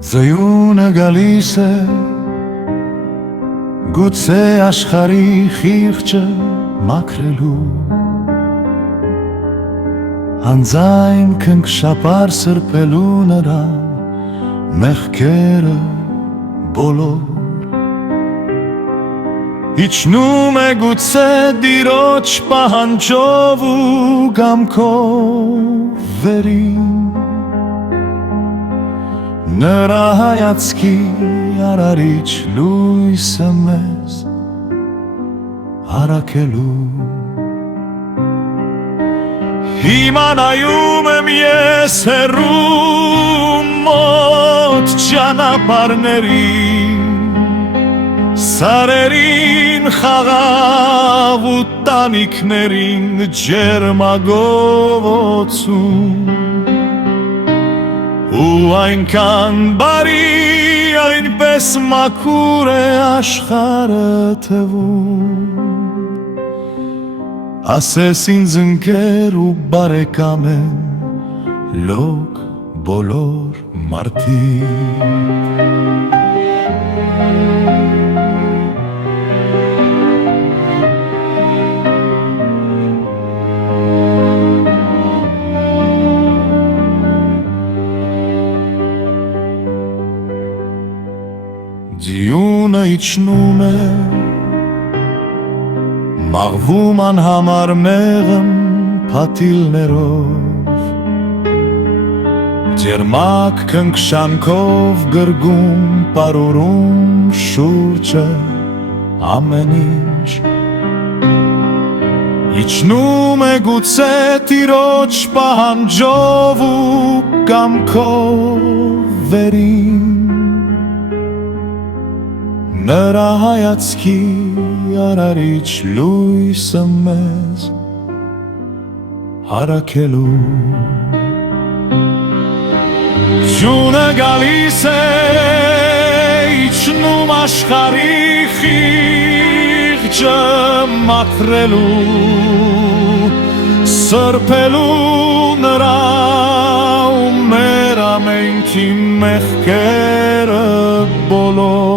Ձյունը գալիս է գուցե աշխարհի խիղճը մաքրելու Անձայն քնքշապար սրբելու նրա մեղքերը բոլոր Իջնում է գուցե դիրոջ պահանջով ու գամքով վերին Նրա հայացքի արարիչ լույսը մեզ հարակելու Հիմա նայում եմ ես հեռու մոտ ճանապարհներին Սարերին խաղաղ ու տանիքներին ջերմագովոցում Ու այնքան բարի, այնպես մաքուր է աշխարհը թվում Ասես ինձ ընկեր ու բարեկամ են լոկ բոլոր մարդիկ Ձյունը իջնում է Մաղվում անհամար մեղմ փաթիլներով Ջերմակ քնքշանքով գրգում պարուրում շուրջը ամեն ինչ Իջնում է գուցե տիրոջ պահանջով ու կամքով վերին Նրա հայացքի արարիչ լույսը մեզ հարակելու Ձյունը գալիս է իջնում աշխարհի խիղճը մաքրելու Սրբելու նրա ու մեր ամենքի մեղքերը բոլոր